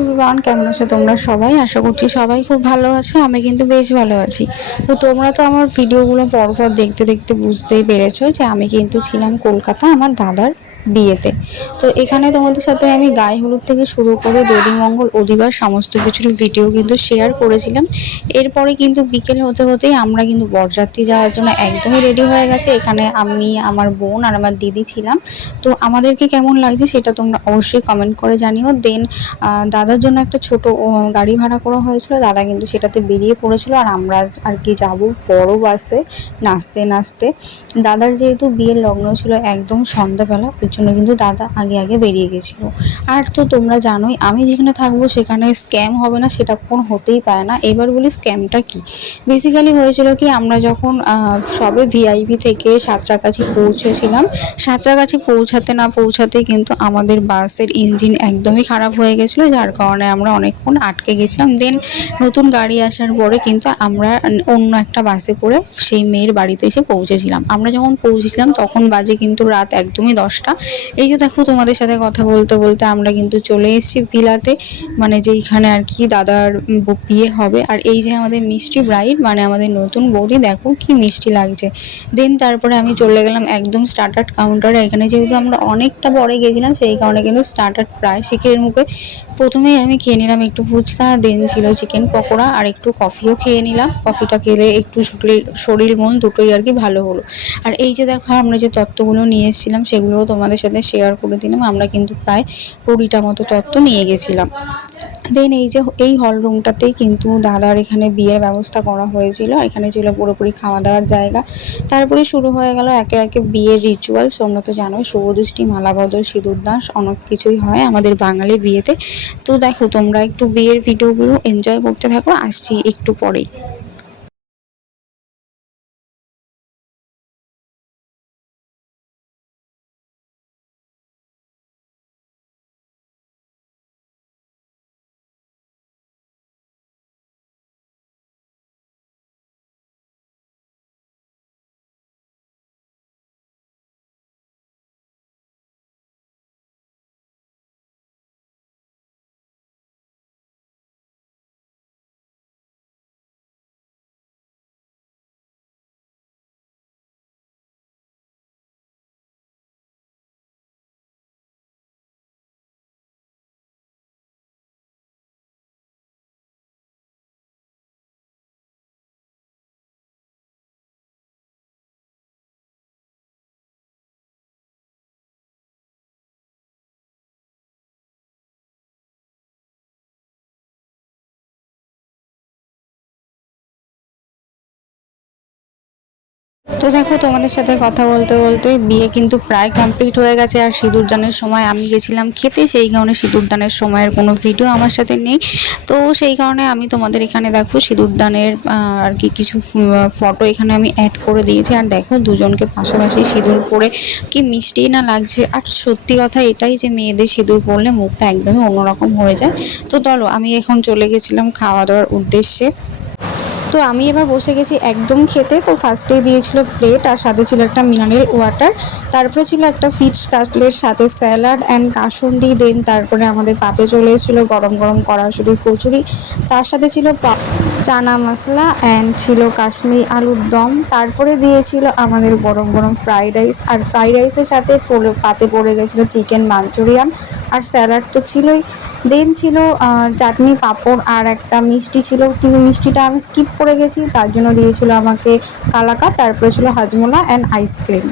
Everyone, কেমন আছো তোমরা সবাই? আশা করছি সবাই খুব ভালো আছো। আমি কিন্তু বেশ ভালো আছি। তো তোমরা তো আমার ভিডিওগুলো পরপর দেখতে দেখতে বুঝতেই পেরেছো যে আমি কিন্তু ছিলাম কলকাতা আমার দাদার বিয়েতে। তো এখানে তোমাদের সাথে আমি গায়ে হলুদ থেকে শুরু করে দধিমঙ্গল অধিবাস সমস্ত কিছুর ভিডিও কিন্তু শেয়ার করেছিলাম। এরপরে কিন্তু বিকেল হতে হতেই আমরা কিন্তু বরযাত্রী যাওয়ার জন্য একদমই রেডি হয়ে গেছে। এখানে আমি, আমার বোন আর আমার দিদি ছিলাম। তো আমাদেরকে কেমন লাগছে সেটা তোমরা অবশ্যই কমেন্ট করে জানিও। দেন দাদার জন্য একটা ছোট গাড়ি ভাড়া করা হয়েছিল, দাদা কিন্তু সেটাতে বেরিয়ে পড়েছিল আর আমরা আর কি যাবো বড় বাসে নাচতে নাচতে। দাদার যেহেতু বিয়ের লগ্ন ছিল একদম সন্ধ্যাবেলা, ওই জন্য কিন্তু দাদা আগে আগে বেরিয়ে গেছিলো। আর তো তোমরা জানোই আমি যেখানে থাকবো সেখানে স্ক্যাম হবে না সেটা কোনো হতেই পারে না। এবার বলি স্ক্যামটা কি। বেসিক্যালি হয়েছিল কি, আমরা যখন সবে ভিআইপি থেকে সাঁতরাগাছি পৌঁছেছিলাম, সাঁতরাগাছি পৌঁছাতে না পৌঁছাতেই কিন্তু আমাদের বাসের ইঞ্জিন একদমই খারাপ হয়ে গেছিলো, যার কারণে আমরা অনেকক্ষণ আটকে গেছিলাম। দেন নতুন গাড়ি আসার পরে কিন্তু আমরা অন্য একটা বাসে করে সেই মেয়ের বাড়িতে এসে পৌঁছেছিলাম। আমরা যখন পৌঁছেছিলাম তখন বাজে কিন্তু রাত একদমই 10টা। এই যে দেখো তোমাদের সাথে কথা বলতে বলতে আমরা কিন্তু চলে এসেছি ভিলাতে, মানে যেইখানে আর কি দাদার বিয়ে হবে। আর এই যে আমাদের মিষ্টি ব্রাইড, মানে আমাদের নতুন বৌদি, দেখো কি মিষ্টি লাগছে। দেন তারপরে আমি চলে গেলাম একদম স্টার্টার কাউন্টারে। এখানে যেহেতু আমরা অনেকটা পরে গেছিলাম সেই কারণে কিন্তু স্টার্টার প্রায় শিখের মুখে। প্রথমেই আমি খেয়ে নিলাম একটু ফুচকা, দেন ছিল চিকেন পকোড়া আর একটু কফিও খেয়ে নিলাম। কফিটা খেলে একটু শরীর মন দুটোই আর কি ভালো হলো। আর এই যে দেখো আমরা যে তত্ত্বগুলো নিয়ে এসেছিলাম সেগুলোও তোমাদের সাথে শেয়ার করে দিলাম। আমরা কিন্তু প্রায় 20টা মতো তত্ত্ব নিয়ে গেছিলাম। দেন এই যে এই হল রুমটাতেই কিন্তু দাদার এখানে বিয়ের ব্যবস্থা করা হয়েছিল। এখানে ছিল পুরোপুরি খাওয়া দাওয়ার জায়গা। তারপরে শুরু হয়ে গেল একে একে বিয়ের রিচুয়ালস। তোমরা তো জানোই শুভদৃষ্টি, মালাবদল, সিঁদুরদান অনেক কিছুই হয় আমাদের বাঙালি বিয়েতে। তো দেখো তোমরা একটু বিয়ের ভিডিওগুলো এনজয় করতে থাকো, আসছি একটু পরেই। তো দেখো তোমাদের সাথে কথা বলতে বলতে বিয়ে কিন্তু প্রায় কমপ্লিট হয়ে গেছে। আর সিঁদুরদানের সময় আমি গেছিলাম খেতে, সেই কারণে সিঁদুরদানের সময়ের কোনো ভিডিও আমার সাথে নেই। তো সেই কারণে আমি তোমাদের এখানে দেখো সিঁদুরদানের আর কি কিছু ফটো এখানে আমি অ্যাড করে দিয়েছি। আর দেখো দুজনকে পাশাপাশি সিঁদুর পরে কি মিষ্টি না লাগছে। আর সত্যি কথা এটাই যে মেয়েদের সিঁদুর পরলে মুখটা একদমই অন্যরকম হয়ে যায়। তো চলো আমি এখন চলে গেছিলাম খাওয়া দাওয়ার উদ্দেশ্যে। তো আমি এবার বসে গেছি একদম খেতে। তো ফার্স্টেই দিয়েছিল প্লেট আর সাথে ছিল একটা মিনারেল ওয়াটার, তারপরে ছিল একটা ফিশ কাটলেট, সাথে স্যালাড অ্যান্ড কাসুন্দি। দেন তারপরে আমাদের পাতে চলে এসেছিলো গরম গরম কড়াইশুঁটির কচুরি, তার সাথে ছিল চানা মশলা অ্যান্ড ছিল কাশ্মীরি আলুর দম। তারপরে দিয়েছিল আমাদের গরম গরম ফ্রাইড রাইস, আর ফ্রাইড রাইসের সাথে পাতে পড়ে গেছিলো চিকেন মাঞ্চুরিয়ান, আর স্যালাড তো ছিলই। দেন ছিল চাটনি, পাঁপড় আর একটা মিষ্টি ছিল, কিন্তু মিষ্টিটা আমি স্কিপ করে গেছি, তার জন্য দিয়েছিল আমাকে কালাকাঁদ। তারপরে ছিল হাজমোলা অ্যান্ড আইসক্রিম।